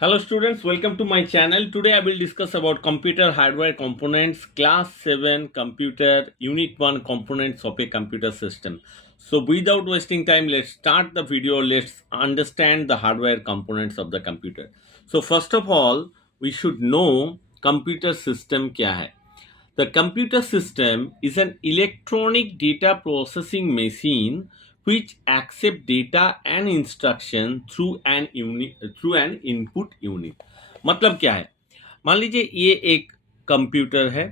Hello students, welcome to my channel. Today I will discuss about computer hardware components, class 7 computer unit 1 components of a computer system. So without wasting time, let's start the video. Let's understand the hardware components of the computer. So first of all, we should know computer system क्या है. The computer system is an electronic data processing machine which accept data and instruction through an input unit. मतलब क्या है? मान लीजिए ये एक computer है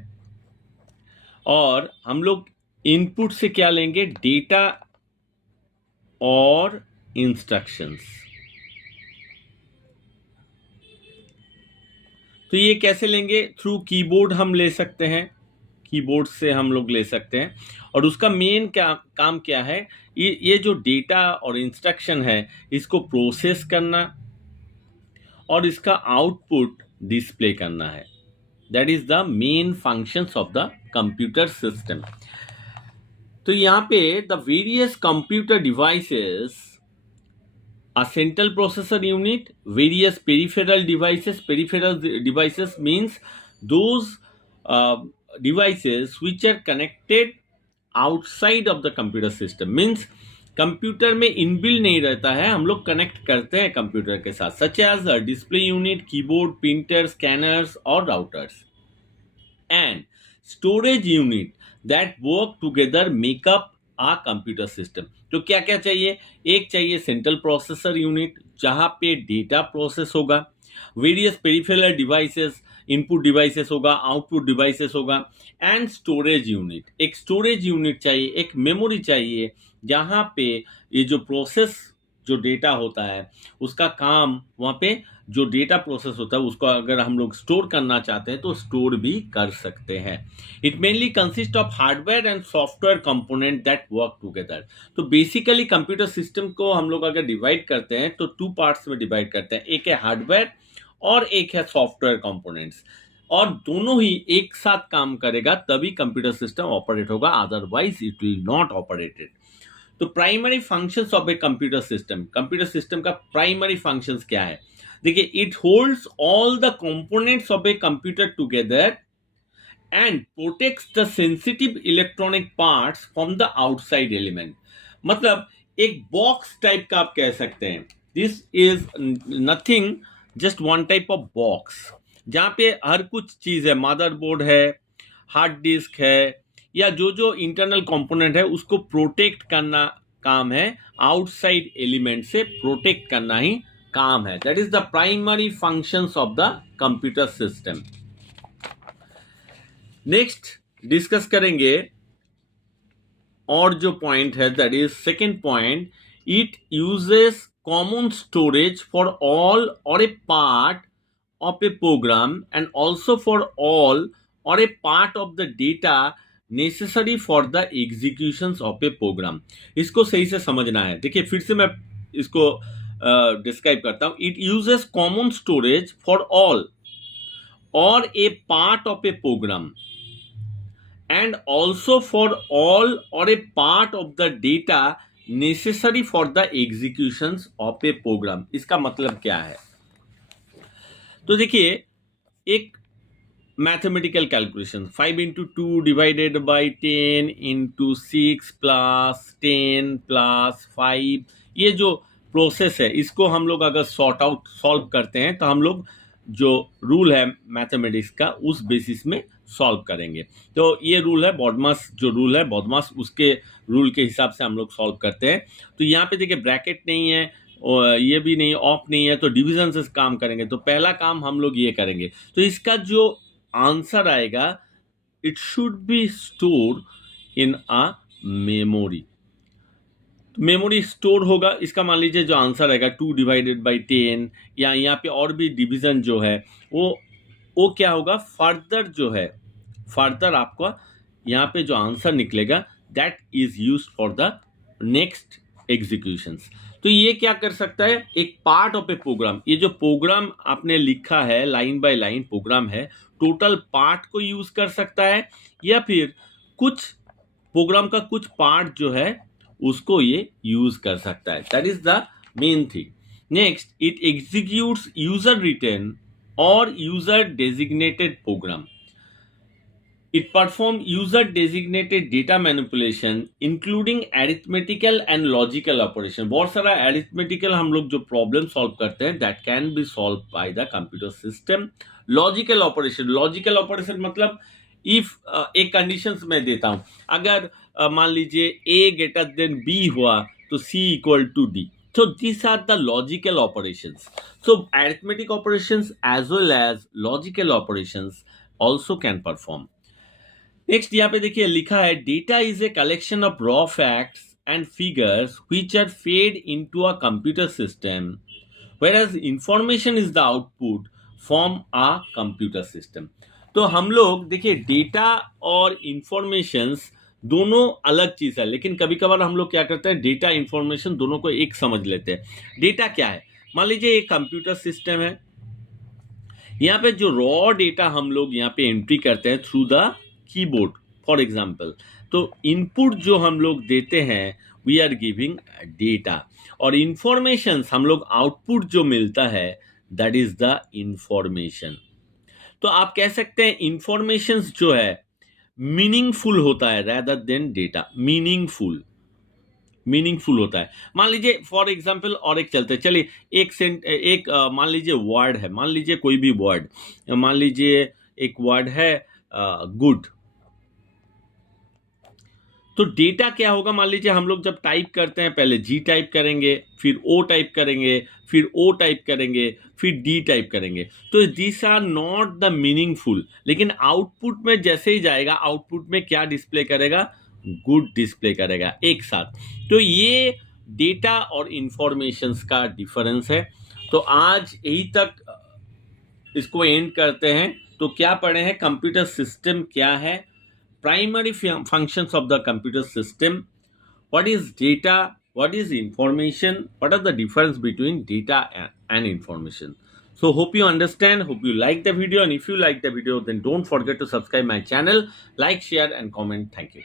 और हम लोग इनपुट से क्या लेंगे? डेटा और इंस्ट्रक्शंस. तो ये कैसे लेंगे? थ्रू कीबोर्ड हम ले सकते हैं, कीबोर्ड से हम लोग ले सकते हैं. और उसका मेन काम क्या है? ये जो डेटा और इंस्ट्रक्शन है इसको प्रोसेस करना और इसका आउटपुट डिस्प्ले करना है. That is the main functions of the computer system. तो यहाँ पे the various computer devices, a central processor unit, various peripheral devices. Peripheral devices means those devices which are connected outside of the computer system. Means computer में inbuilt नहीं रहता है, हम लोग connect करते हैं कंप्यूटर के साथ, such as display unit, keyboard, printer, scanners और routers. And storage unit that work together make up a computer system. तो क्या क्या चाहिए? एक चाहिए सेंट्रल प्रोसेसर यूनिट जहां पे डेटा प्रोसेस होगा, various peripheral devices, input devices होगा, आउटपुट डिवाइसेस होगा, एंड स्टोरेज यूनिट. एक स्टोरेज यूनिट चाहिए, एक मेमोरी चाहिए जहां पे ये जो प्रोसेस, जो डेटा होता है उसका काम, वहां पे जो डेटा प्रोसेस होता है उसको अगर हम लोग स्टोर करना चाहते हैं तो स्टोर भी कर सकते हैं. It mainly consist of hardware and software component that work together. तो बेसिकली कंप्यूटर सिस्टम को हम लोग अगर डिवाइड करते हैं तो टू पार्ट्स में डिवाइड करते हैं. एक है हार्डवेयर और एक है सॉफ्टवेयर कंपोनेंट्स, और दोनों ही एक साथ काम करेगा तभी कंप्यूटर सिस्टम ऑपरेट होगा, otherwise it will not operated. तो primary functions of a computer system, computer system का प्राइमरी फंक्शंस क्या है? देखिए, it holds all the components of a computer together and protects the sensitive electronic parts from the outside element. मतलब एक box type का आप कह सकते हैं. This is nothing, just one type of box जहां पे हर कुछ चीज है, मदरबोर्ड है, हार्ड डिस्क है, या जो जो इंटरनल कंपोनेंट है उसको प्रोटेक्ट करना काम है, आउटसाइड एलिमेंट से प्रोटेक्ट करना ही काम है. That is the primary functions of the computer system. Next discuss करेंगे और जो पॉइंट है, that is second point. It uses common storage for all or a part of a program and also for all or a part of the data necessary for the executions of a program. इसको सही से समझना है. देखिए फिर से मैं इसको डिस्क्राइब करता हूं. It uses common storage for all or a part of a program and also for all or a part of the data necessary for the executions of a program. इसका मतलब क्या है? तो देखिए, एक mathematical calculation, 5 into 2 divided by 10 into 6 plus 10 plus 5, ये जो process है इसको हम लोग अगर सॉल्व करते हैं तो हम लोग जो रूल है मैथमेटिक्स का उस बेसिस में सॉल्व करेंगे. तो ये रूल है बॉडमास, जो रूल है बॉडमास, उसके रूल के हिसाब से हम लोग सॉल्व करते हैं. तो यहाँ पे देखिए ब्रैकेट नहीं है और ये भी नहीं, ऑफ नहीं है, तो डिवीजन से काम करेंगे. तो पहला काम हम लोग ये करेंगे. तो इसका जो आंसर आएगा, it should be store in a memory. Memory store होगा. इसका मान लीजिए जो आंसर आएगा 2 डिवाइडेड बाई 10, या यहाँ पे और भी डिवीजन जो है वो क्या होगा, फर्दर जो है, फर्दर आपका यहाँ पे जो आंसर निकलेगा that is used for the next executions. तो ये क्या कर सकता है? एक पार्ट ऑफ ए प्रोग्राम, ये जो प्रोग्राम आपने लिखा है, लाइन बाय लाइन प्रोग्राम है, टोटल पार्ट को यूज कर सकता है, या फिर कुछ प्रोग्राम का कुछ पार्ट जो है उसको ये यूज कर सकता है. That is the main thing. Next, it executes user written or user designated program. It performs user designated data manipulation including arithmetical and logical operation. बहुत सारा arithmetical हम लोग जो problem solve करते हैं that can be solved by the computer system. Logical operation मतलब if एक conditions मैं देता हूँ, अगर मान लीजिए A greater than B हुआ तो C equal to D. So these are the logical operations. So arithmetic operations as well as logical operations also can perform. Next यहाँ पे देखिए लिखा है data is a collection of raw facts and figures which are fed into a computer system whereas information is the output from a computer system. तो हम लोग देखिए data और इंफॉर्मेशंस दोनों अलग चीज है, लेकिन कभी कभार हम लोग क्या करते हैं डेटा इंफॉर्मेशन दोनों को एक समझ लेते हैं। डेटा क्या है, मान लीजिए एक कंप्यूटर सिस्टम है, यहाँ पे जो रॉ डेटा हम लोग यहाँ पे एंट्री करते हैं through the keyboard for example, तो इनपुट जो हम लोग देते हैं वी आर गिविंग डेटा, और इंफॉर्मेशन हम लोग आउटपुट जो मिलता है दैट इज द इंफॉर्मेशन। तो आप कह सकते हैं इंफॉर्मेशन जो है मीनिंगफुल होता है रैदर देन डेटा, मीनिंगफुल होता है। मान लीजिए फॉर एग्जाम्पल और एक चलते, चलिए एक मान लीजिए वर्ड है, मान लीजिए कोई भी वर्ड, मान लीजिए एक वर्ड है गुड, तो डेटा क्या होगा, मान लीजिए हम लोग जब टाइप करते हैं पहले जी टाइप करेंगे, फिर ओ टाइप करेंगे, फिर ओ टाइप करेंगे, फिर डी टाइप करेंगे, तो this are not the meaningful, लेकिन आउटपुट में जैसे ही जाएगा आउटपुट में क्या डिस्प्ले करेगा, गुड डिस्प्ले करेगा एक साथ। तो ये डेटा और इंफॉर्मेशंस का डिफरेंस है। तो आज यही तक इसको एंड करते हैं। तो क्या पढ़े हैं, कंप्यूटर सिस्टम क्या है, primary functions of the computer system, what is data, what is information, what are the difference between data and information. So hope you understand, hope you like the video, and if you like the video then don't forget to subscribe my channel, like, share and comment. Thank you.